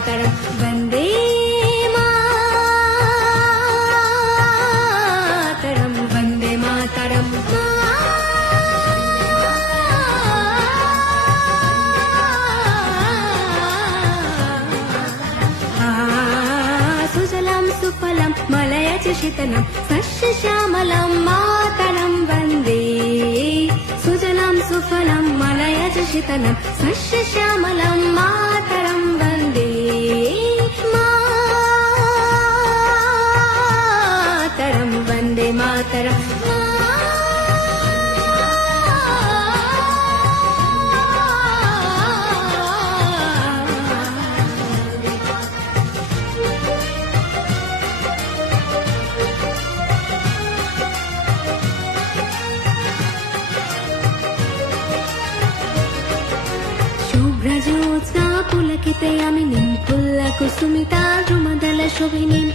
मातरं वन्दे मातरं वन्दे मातरं सुजलं सुफलं मलयज शीतलं सस्यश्यामलं मातरं वन्दे सुजलं सुफलं मलयज शीतलं सस्यश्यामलं मातरं वन्दे मातरं वन्दे मातरं शुभ्रज्योत्स्ना पुलकितयामिनीं पुल्लकुसुमिता द्रुमदलशोभिनीं